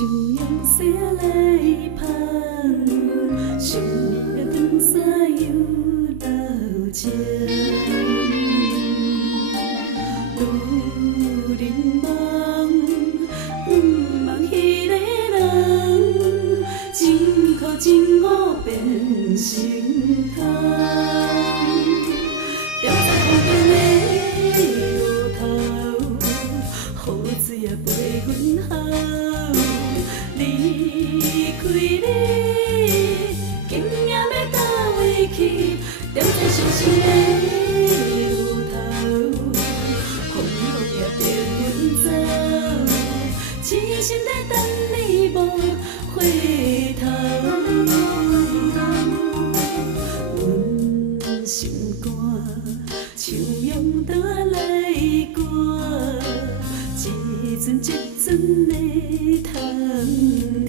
像阳西来香，想念的长衫又流情。路人梦，梦彼个人，真苦真苦变成空。踮在风边的路头，雨水也陪阮好。离开你，今夜要倒位去？踮在伤心的路头，风雨也逼阮走，痴心在等你无回头。阮心肝像阳倒来寒，一阵一阵的痛疼。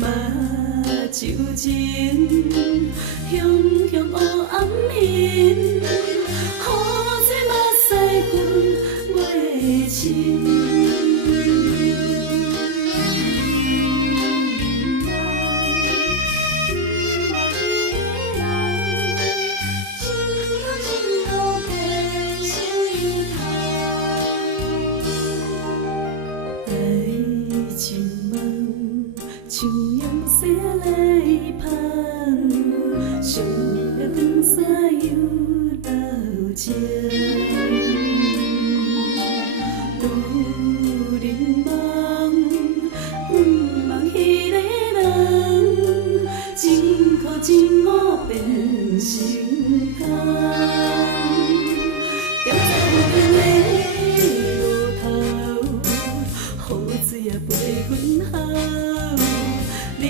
目睭前雄雄黑暗面，雨水目屎滚袂清。像阳西来香，想念的长衫又流情。路人梦，梦彼个人，真苦真苦变成空。踮在风边的路头，雨水也陪阮好。离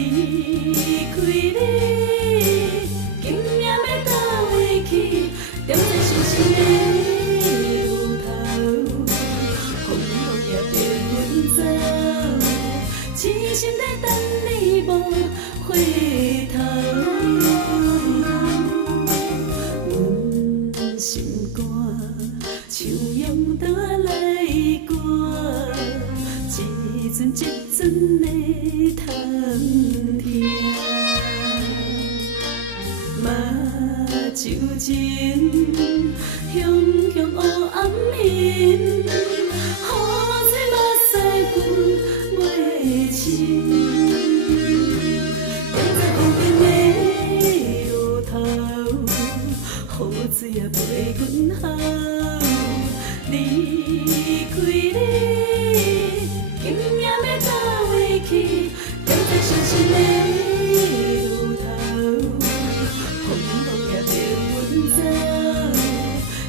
开你，今夜要倒位去？踮在伤心的路头，风雨也逼阮走，痴心在等你无回头。阮心肝像阳倒来寒，一阵一阵的痛疼。目睭前雄雄黑暗面，雨水目屎滚袂清。踮在风边的路头，雨水也陪阮好。离开你，今夜要倒位去？踮在伤心的路头，风雨也逼阮走，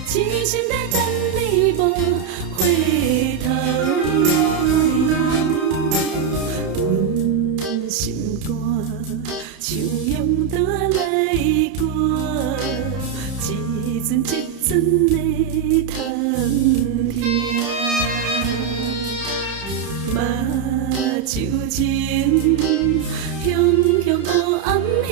痴心在等你无回头。阮心肝像阳倒来寒，一阵一阵的痛疼。目睭前雄雄黑暗面。